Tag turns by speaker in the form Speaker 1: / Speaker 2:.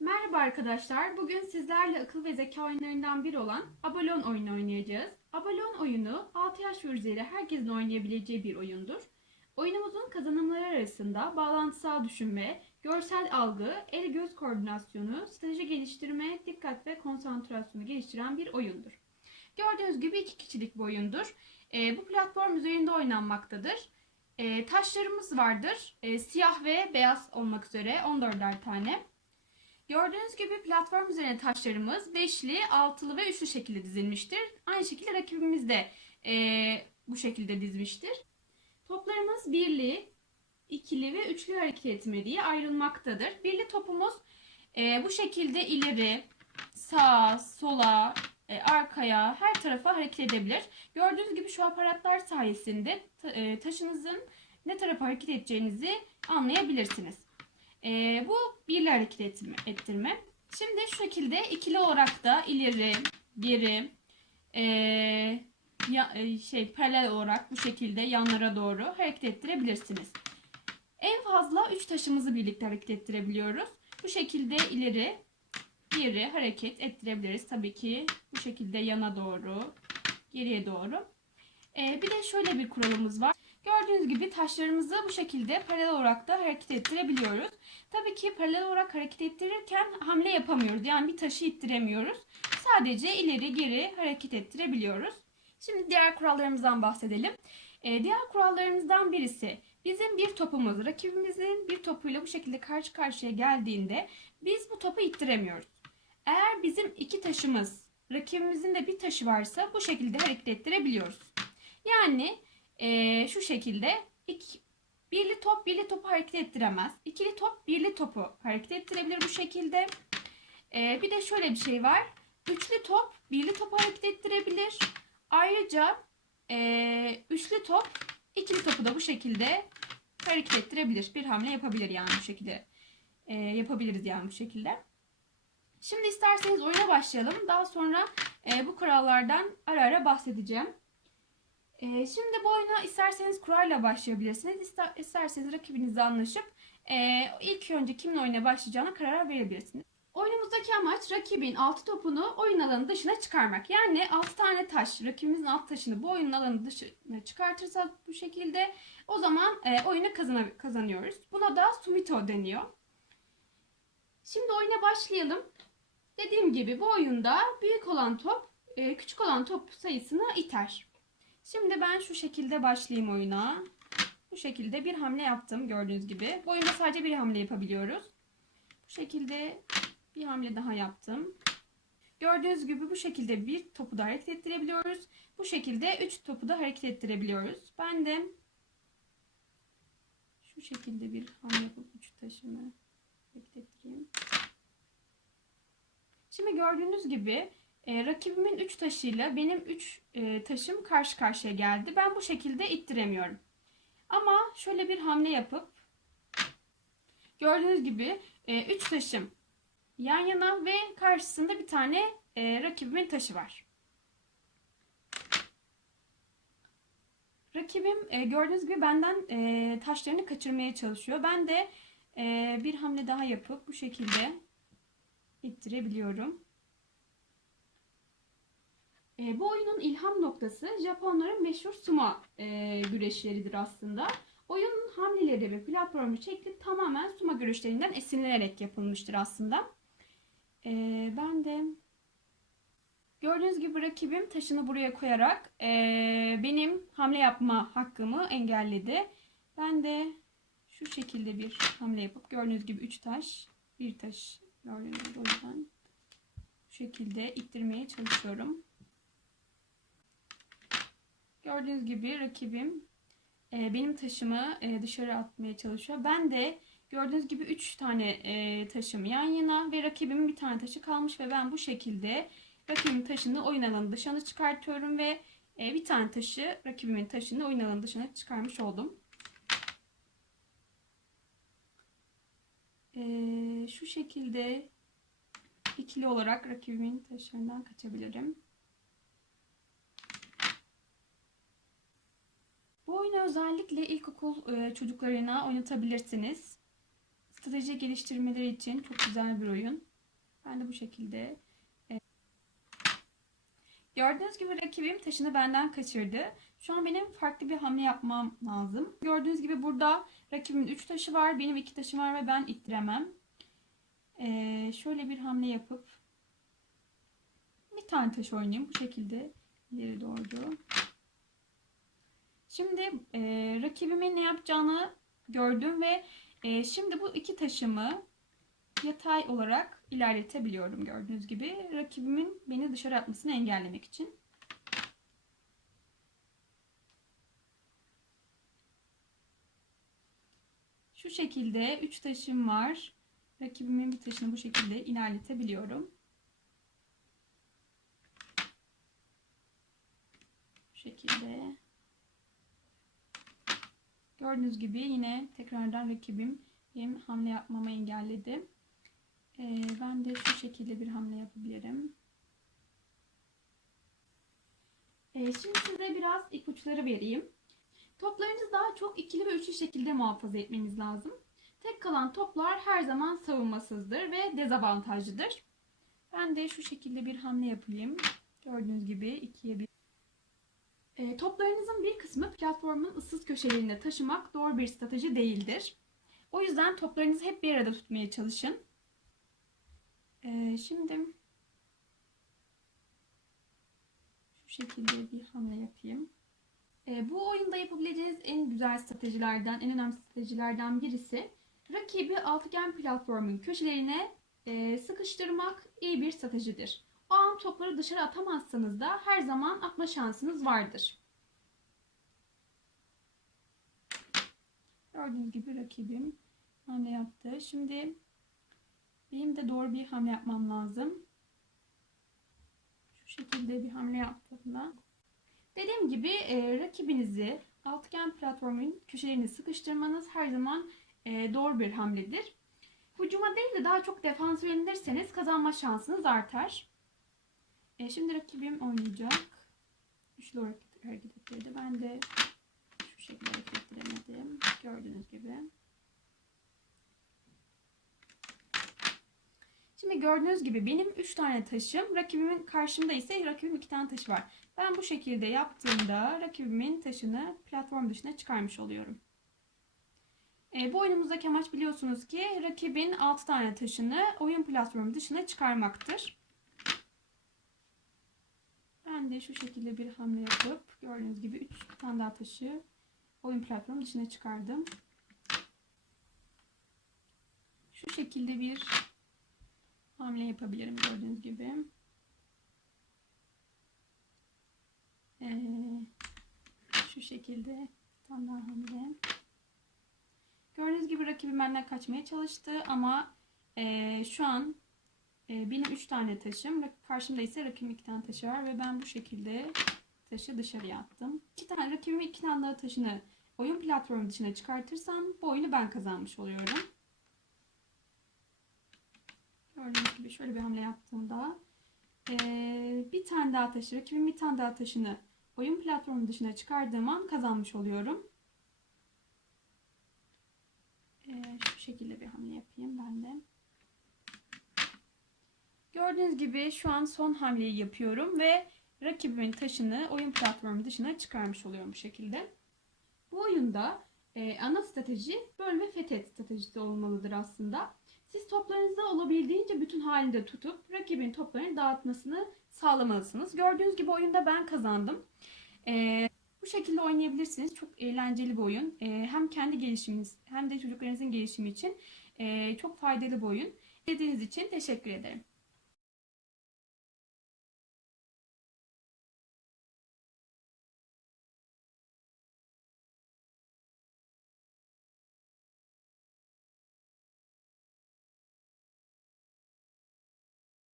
Speaker 1: Merhaba arkadaşlar. Bugün sizlerle akıl ve zeka oyunlarından biri olan Abalon oyunu oynayacağız. Abalon oyunu 6 yaş ve üzeri herkesin oynayabileceği bir oyundur. Oyunumuzun kazanımları arasında bağlantısal düşünme, görsel algı, el-göz koordinasyonu, strateji geliştirme, dikkat ve konsantrasyonu geliştiren bir oyundur. Gördüğünüz gibi iki kişilik bir oyundur. Ee, bu platform üzerinde oynanmaktadır. Ee, taşlarımız vardır. Ee, siyah ve beyaz olmak üzere 14'er tane. Gördüğünüz gibi platform üzerine taşlarımız beşli, altılı ve üçlü şekilde dizilmiştir. Aynı şekilde rakibimiz de eee, bu şekilde dizmiştir. Toplarımız birli, ikili ve üçlü hareket etme diye ayrılmaktadır. Birli topumuz eee, bu şekilde ileri, sağa, sola, e, arkaya, her tarafa hareket edebilir. Gördüğünüz gibi şu aparatlar sayesinde ta- e, taşınızın ne tarafa hareket edeceğinizi anlayabilirsiniz. Ee, bu birli hareket ettirme, ettirme. Şimdi şu şekilde ikili olarak da ileri, geri, ee, ya, e, şey paralel olarak bu şekilde yanlara doğru hareket ettirebilirsiniz. En fazla 3 taşımızı birlikte hareket ettirebiliyoruz. Bu şekilde ileri, geri hareket ettirebiliriz. Tabii ki bu şekilde yana doğru, geriye doğru. Ee, bir de şöyle bir kuralımız var. Gördüğünüz gibi taşlarımızı bu şekilde paralel olarak da hareket ettirebiliyoruz. Tabii ki paralel olarak hareket ettirirken hamle yapamıyoruz. Yani bir taşı ittiremiyoruz. Sadece ileri geri hareket ettirebiliyoruz. Şimdi diğer kurallarımızdan bahsedelim. Ee, diğer kurallarımızdan birisi bizim bir topumuz rakibimizin bir topuyla bu şekilde karşı karşıya geldiğinde biz bu topu ittiremiyoruz. Eğer bizim iki taşımız rakibimizin de bir taşı varsa bu şekilde hareket ettirebiliyoruz. Yani eee, şu şekilde iki, birli top birli topu hareket ettiremez. İkili top birli topu hareket ettirebilir bu şekilde. Eee, bir de şöyle bir şey var. Üçlü top birli topu hareket ettirebilir. Ayrıca eee, üçlü top ikili topu da bu şekilde hareket ettirebilir. Bir hamle yapabilir yani bu şekilde. Eee, yapabiliriz yani bu şekilde. Şimdi isterseniz oyuna başlayalım. Daha sonra eee, bu kurallardan ara ara bahsedeceğim. Ee, şimdi bu oyuna isterseniz kurayla başlayabilirsiniz. İster, isterseniz rakibinizle anlaşıp e, ilk önce kimin oyuna başlayacağına karar verebilirsiniz. Oyunumuzdaki amaç rakibin altı topunu oyun alanı dışına çıkarmak. Yani 6 tane taş, rakibimizin alt taşını bu oyun alanı dışına çıkartırsa bu şekilde o zaman e, oyunu kazana- kazanıyoruz. Buna da sumito deniyor. Şimdi oyuna başlayalım. Dediğim gibi bu oyunda büyük olan top e, küçük olan top sayısını iter. Şimdi ben şu şekilde başlayayım oyuna. Bu şekilde bir hamle yaptım gördüğünüz gibi. Bu oyunda sadece bir hamle yapabiliyoruz. Bu şekilde bir hamle daha yaptım. Gördüğünüz gibi bu şekilde bir topu da hareket ettirebiliyoruz. Bu şekilde üç topu da hareket ettirebiliyoruz. Ben de şu şekilde bir hamle yapıp üç taşımı hareket ettireyim. Şimdi gördüğünüz gibi e, rakibimin 3 taşıyla benim 3 taşım karşı karşıya geldi. Ben bu şekilde ittiremiyorum. Ama şöyle bir hamle yapıp gördüğünüz gibi 3 taşım yan yana ve karşısında bir tane e, rakibimin taşı var. Rakibim e, gördüğünüz gibi benden e, taşlarını kaçırmaya çalışıyor. Ben de e, bir hamle daha yapıp bu şekilde ittirebiliyorum. E, bu oyunun ilham noktası Japonların meşhur sumo e, güreşleridir aslında. Oyunun hamleleri ve platformu şekli tamamen sumo güreşlerinden esinlenerek yapılmıştır aslında. E, ben de gördüğünüz gibi rakibim taşını buraya koyarak e, benim hamle yapma hakkımı engelledi. Ben de şu şekilde bir hamle yapıp gördüğünüz gibi 3 taş, bir taş gördüğünüz gibi o yüzden bu şekilde ittirmeye çalışıyorum. Gördüğünüz gibi rakibim e, benim taşımı e, dışarı atmaya çalışıyor. Ben de gördüğünüz gibi 3 tane e, taşım yan yana ve rakibimin bir tane taşı kalmış ve ben bu şekilde rakibimin taşını oyun alanı dışına çıkartıyorum ve e, bir tane taşı rakibimin taşını oyun alanı dışına çıkarmış oldum. E, şu şekilde ikili olarak rakibimin taşlarından kaçabilirim. Bu oyunu özellikle ilkokul e, çocuklarına oynatabilirsiniz. strateji geliştirmeleri için çok güzel bir oyun. Ben de bu şekilde e, Gördüğünüz gibi rakibim taşını benden kaçırdı. Şu an benim farklı bir hamle yapmam lazım. Gördüğünüz gibi burada rakibimin 3 taşı var. Benim 2 taşım var ve ben ittiremem. Ee, şöyle bir hamle yapıp bir tane taş oynayayım. Bu şekilde ileri doğru. Şimdi e, rakibimin ne yapacağını gördüm ve e, şimdi bu iki taşımı yatay olarak ilerletebiliyorum gördüğünüz gibi. Rakibimin beni dışarı atmasını engellemek için. Şu şekilde 3 taşım var. Rakibimin bir taşını bu şekilde ilerletebiliyorum. Bu şekilde. Gördüğünüz gibi yine tekrardan rakibim benim hamle yapmamı engelledi. Ee, ben de şu şekilde bir hamle yapabilirim. Ee, şimdi size biraz ipuçları vereyim. Toplarınızı daha çok ikili ve üçlü şekilde muhafaza etmeniz lazım. Tek kalan toplar her zaman savunmasızdır ve dezavantajlıdır. Ben de şu şekilde bir hamle yapayım. Gördüğünüz gibi ikiye bir. E, toplarınızın bir kısmı platformun ıssız köşelerine taşımak doğru bir strateji değildir. O yüzden toplarınızı hep bir arada tutmaya çalışın. E, şimdi şu şekilde bir hamle yapayım. E, bu oyunda yapabileceğiniz en güzel stratejilerden, en önemli stratejilerden birisi rakibi altıgen platformun köşelerine e, sıkıştırmak iyi bir stratejidir. An topları dışarı atamazsanız da her zaman atma şansınız vardır. Gördüğünüz gibi rakibim hamle yaptı. Şimdi benim de doğru bir hamle yapmam lazım. Şu şekilde bir hamle yaptığımda Dediğim gibi e, rakibinizi altıgen platformun köşelerini sıkıştırmanız her zaman e, doğru bir hamledir. Hücuma değil de daha çok defans yönelirseniz kazanma şansınız artar. E, şimdi rakibim oynayacak. Üçlü hareket, ettirdi. Ben de şu şekilde hareket ettiremedim. Gördüğünüz gibi. Şimdi gördüğünüz gibi benim 3 tane taşım, rakibimin karşımda ise rakibim 2 tane taşı var. Ben bu şekilde yaptığımda rakibimin taşını platform dışına çıkarmış oluyorum. E, bu oyunumuzdaki amaç biliyorsunuz ki rakibin 6 tane taşını oyun platformu dışına çıkarmaktır. Ben de şu şekilde bir hamle yapıp gördüğünüz gibi 3 tane daha taşı oyun platformu dışına çıkardım. Şu şekilde bir hamle yapabilirim gördüğünüz gibi. Ee, şu şekilde bir daha hamle. Gördüğünüz gibi rakibim benden kaçmaya çalıştı ama e, şu an benim 3 tane taşım. Karşımda ise rakibim 2 tane taşı var ve ben bu şekilde taşı dışarıya attım. İki tane rakibimin 2 tane daha taşını oyun platformu dışına çıkartırsam bu oyunu ben kazanmış oluyorum. Gördüğünüz gibi şöyle bir hamle yaptığımda ee, bir tane daha taşı, rakibim bir tane daha taşını oyun platformu dışına çıkardığım an kazanmış oluyorum. Ee, şu şekilde bir hamle yapayım ben de. Gördüğünüz gibi şu an son hamleyi yapıyorum ve rakibimin taşını oyun platformu dışına çıkarmış oluyorum bu şekilde. Bu oyunda e, ana strateji böl ve fethet stratejisi olmalıdır aslında. Siz toplarınızı olabildiğince bütün halinde tutup rakibin toplarını dağıtmasını sağlamalısınız. Gördüğünüz gibi oyunda ben kazandım. Ee, bu şekilde oynayabilirsiniz. Çok eğlenceli bir oyun. Ee, hem kendi gelişiminiz hem de çocuklarınızın gelişimi için e, çok faydalı bir oyun. İzlediğiniz için teşekkür ederim.